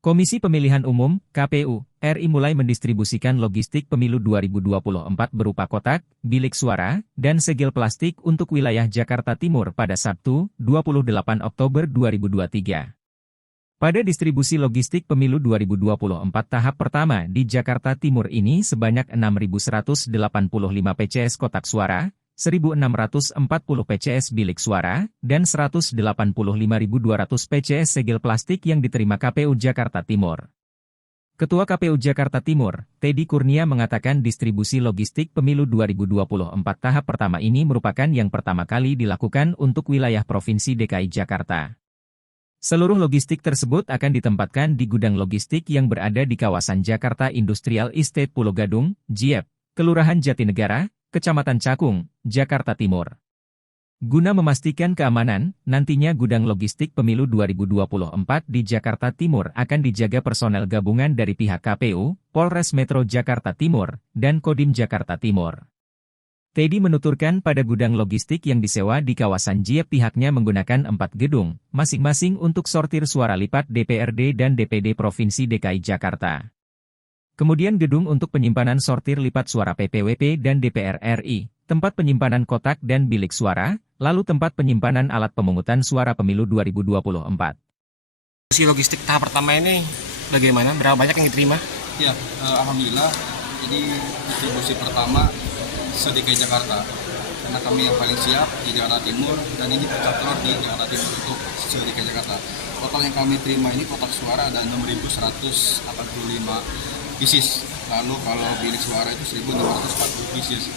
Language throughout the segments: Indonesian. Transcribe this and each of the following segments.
Komisi Pemilihan Umum (KPU) RI mulai mendistribusikan logistik pemilu 2024 berupa kotak, bilik suara, dan segel plastik untuk wilayah Jakarta Timur pada Sabtu, 28 Oktober 2023. Pada distribusi logistik pemilu 2024 tahap pertama di Jakarta Timur ini sebanyak 6.185 PCS kotak suara, 1.640 PCS bilik suara, dan 185.200 PCS segel plastik yang diterima KPU Jakarta Timur. Ketua KPU Jakarta Timur, Teddy Kurnia mengatakan distribusi logistik pemilu 2024 tahap pertama ini merupakan yang pertama kali dilakukan untuk wilayah Provinsi DKI Jakarta. Seluruh logistik tersebut akan ditempatkan di gudang logistik yang berada di kawasan Jakarta Industrial Estate Pulau Gadung, JIEP, Kelurahan Jatinegara, Kecamatan Cakung, Jakarta Timur. Guna memastikan keamanan, nantinya gudang logistik pemilu 2024 di Jakarta Timur akan dijaga personel gabungan dari pihak KPU, Polres Metro Jakarta Timur, dan Kodim Jakarta Timur. Teddy menuturkan pada gudang logistik yang disewa di kawasan JIEP pihaknya menggunakan 4 gedung, masing-masing untuk sortir suara lipat DPRD dan DPD Provinsi DKI Jakarta. Kemudian gedung untuk penyimpanan sortir lipat suara PPWP dan DPR RI, tempat penyimpanan kotak dan bilik suara, lalu tempat penyimpanan alat pemungutan suara pemilu 2024. Si logistik tahap pertama ini bagaimana? Berapa banyak yang diterima? Ya, alhamdulillah. Jadi distribusi pertama se-DKI Jakarta. Karena kami yang paling siap di Jakarta Timur dan ini pecah telur di Jakarta Timur untuk se-DKI Jakarta. Total yang kami terima ini kotak suara ada 6.185 pieces. Lalu kalau bilik suara itu 1.640 pieces.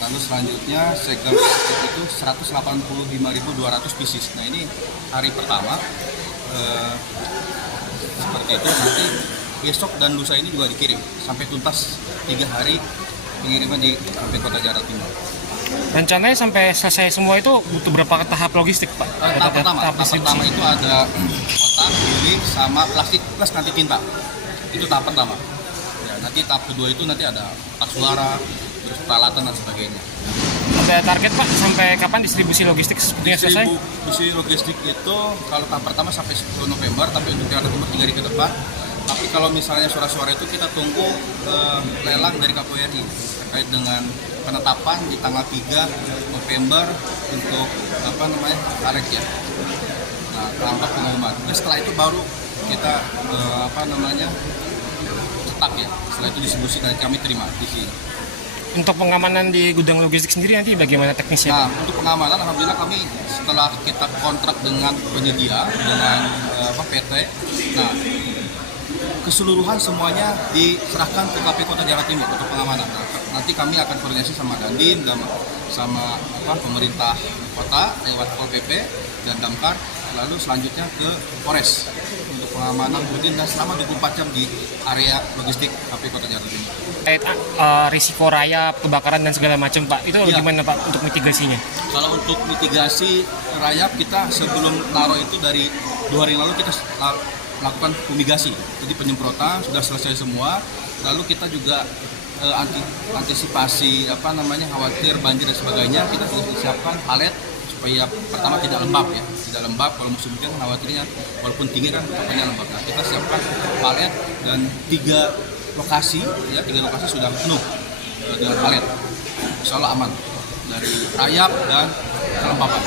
Lalu selanjutnya segel plastik itu 185.200 pieces. Nah ini hari pertama seperti itu. Nanti besok dan lusa ini juga dikirim sampai tuntas 3 hari pengiriman sampai kota Jakarta Timur. Rencananya sampai selesai semua itu butuh berapa tahap logistik, Pak? Tahap pertama itu ada kotak, bilik, sama plastik plus nanti tinta. Itu tahap pertama. Ya, nanti tahap kedua itu nanti ada kotak suara, terus peralatan dan sebagainya. Ada target, Pak, sampai kapan distribusi logistik sepertinya selesai? Distribusi logistik itu kalau tahap pertama sampai 10 November, tapi untuk Jakarta Timur 3 hari ke depan. Tapi kalau misalnya suara-suara itu kita tunggu lelang dari KPU RI terkait dengan penetapan di tanggal 3 November untuk tarek ya. Nah, kelompok pengumuman. Nah, setelah itu baru kita cetak ya. Setelah itu distribusi dan kami terima di sini. Untuk pengamanan di gudang logistik sendiri nanti bagaimana teknisnya? Nah, untuk pengamanan alhamdulillah kami setelah kita kontrak dengan penyedia dengan PT. Nah, keseluruhan semuanya diserahkan ke KPU Kota Jakarta Timur untuk pengamanan. Nah, nanti kami akan koordinasi sama Dandim, sama pemerintah kota lewat Pol PP dan Damkar, lalu selanjutnya ke Polres untuk pengamanan rutin dan selama 24 jam di area logistik KPU Kota Jakarta Timur. Risiko rayap, kebakaran dan segala macam, Pak, itu ya. Gimana, Pak, untuk mitigasinya? Kalau untuk mitigasi rayap kita sebelum naruh itu dari 2 hari lalu kita lakukan fumigasi, jadi penyemprotan sudah selesai semua. Lalu kita juga antisipasi khawatir banjir dan sebagainya, kita sudah siapkan palet supaya pertama tidak lembab ya, tidak lembab. Kalau musim hujan khawatirnya walaupun tinggi kan takutnya lembab. Nah, kita siapkan palet dan 3 lokasi sudah penuh dengan palet, insya Allah aman dari rayap dan kelembapan.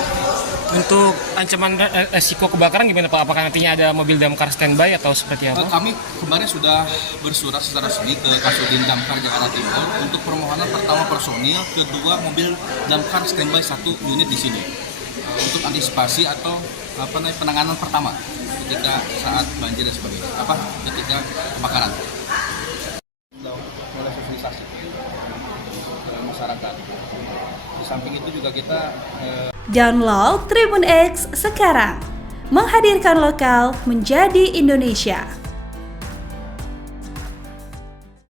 Untuk ancaman resiko kebakaran gimana, Pak? Apakah nantinya ada mobil damkar standby atau seperti apa? Kami kemarin sudah bersurat secara resmi ke Kasudin Damkar Jakarta Timur untuk permohonan pertama personil, kedua mobil damkar standby 1 unit di sini untuk antisipasi atau penanganan pertama ketika saat banjir dan sebagainya, ketika kebakaran. Mulai sosialisasi ke masyarakat. Di samping itu juga kita Download Tribun X sekarang, menghadirkan lokal menjadi Indonesia.